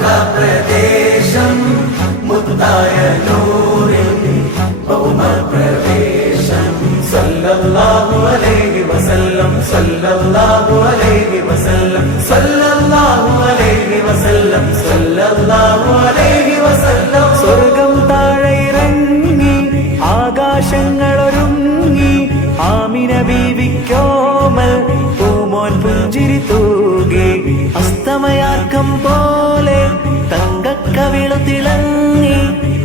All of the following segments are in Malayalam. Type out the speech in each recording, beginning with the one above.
മക്ക പ്രദേശം മുത്തായ നൂറിൻ ഭൗമ പ്രവേശം സല്ലല്ലാഹു അലൈഹി വസല്ലം സല്ലല്ലാഹു അലൈഹി വസല്ലം സല്ലല്ലാഹു അലൈഹി വസല്ലം സല്ലല്ലാഹു അലൈഹി വസല്ലം. സ്വർഗം താഴെ ഇറങ്ങി ആകാശങ്ങളൊരുങ്ങി ആമിന ബീവിക്കോമൽ പൂമോൻ പുഞ്ചിരി തൂകി അസ്തമയാർക്കം പോലെ തങ്കക്കവിളു തിളങ്ങി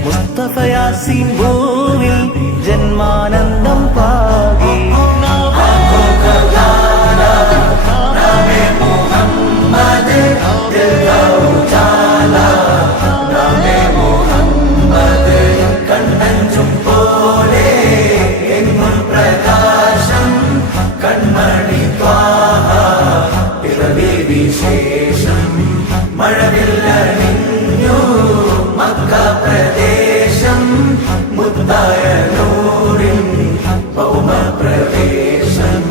മുസ്തഫ യാസീൻ ഭൂവിൽ ജന്മാനന്ദം പാകി. കണ്ണഞ്ചും പോലെ എങ്ങും പ്രകാശം കൺമണി ത്വാഹ പിറവി വിശേഷം മഴവില്ലണിഞ്ഞു മക്ക പ്രദേശം മുത്തായ നൂറിൻ ഭൗമ പ്രവേശം.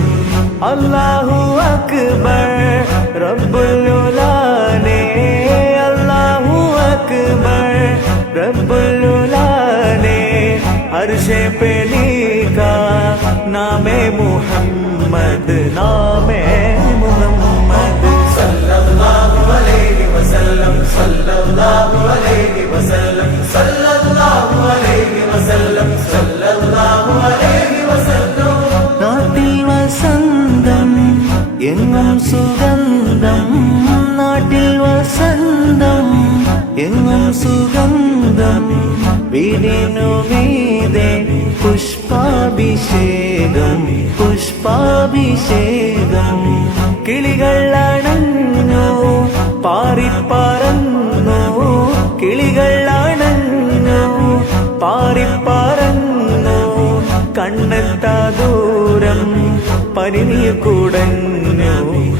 അല്ലാഹു അക്ബർ റബ്ബുൽ ഉലാനെ അല്ലാഹു അക്ബർ റബ്ബുൽ ഉലാനെ അർശേ पे लिखा नामे मुहम्मद नामे मुहम्मद सल्लल्लाहु अलैहि वसल्लम सल्लल्लाहु अलैहि वसल्लम सल्लल्लाहु अलैहि वसल्लम सल्लल्लाहु अलैहि वसल्लम. നാട്ടിൽ വസന്തം എങ്ങും സുഗന്ധം നാട്ടിൽ വസന്തം എങ്ങും സുഗന്ധം വീടിനു മീതെ പുഷ്പാഭിഷേകം പുഷ്പാഭിഷേകം. കിളികൾ അണഞ്ഞു പാറിപ്പറന്നു കിളികൾ അണഞ്ഞു പാറിപ്പറന്നു കണ്ണെത്താ ദൂരം പനിനീർ കുടഞ്ഞു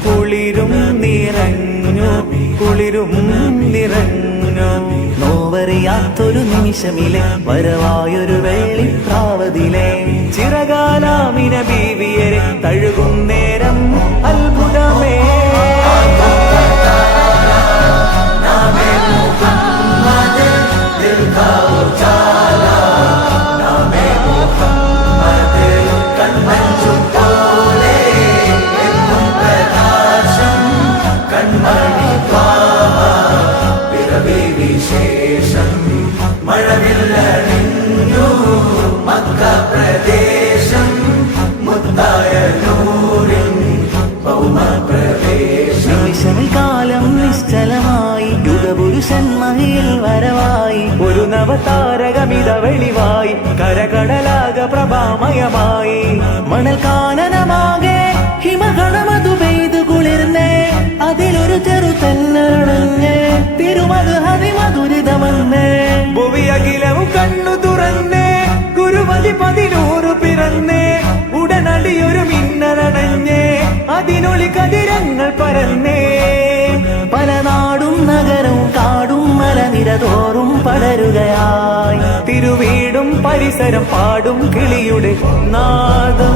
കുളിരും നിറഞ്ഞു കുളിരും നിറഞ്ഞു. നോവറിയാത്തൊരു നിമിഷമിലെ വരവായൊരു വെള്ളിപ്രാവതിലെ ചിറകാലാമിന ബീവിയരെ തഴുകും നേരം അത്ഭുതമേ. കണ്ണഞ്ചും പോലെ എങ്ങും പ്രകാശം കൺമണി ത്വാഹ പിറവി വിശേഷം മഴവില്ലണിഞ്ഞു മക്ക പ്രദേശം മുത്തായ നൂറിൻ ഭൗമ പ്രവേശം. നിമിഷമിൽ കാലം നിശ്ചലമായി യുഗപുരുഷൻ മഹിയിൽ വരവായി ഒരു നവതാരകമിത വെളിവായി കരകടലാക പ്രഭാമയമായി മണൽ കാനനമാകെ ഹിമഗണമതു പെയ്തു കുളിർന്നേ അതിലൊരു ചെറുതെന്നണഞ്ഞ് തിരുമത് ഹരിമധുരിതമെന്ന് ഭുവിയകിലവും കണ്ണു തുറന്നേ ഗുരുമതി 11 പിറന്നേ ഉടനടിയൊരു മിന്നലണഞ്ഞേ അതിനൊളി കതിരങ്ങൾ പരന്നേ. പല നാടും നഗരവും കാടും മലനിരതോറും പടരുകയായി തിരുവീടും പരിസരം പാടും കിളിയുടെ നാദം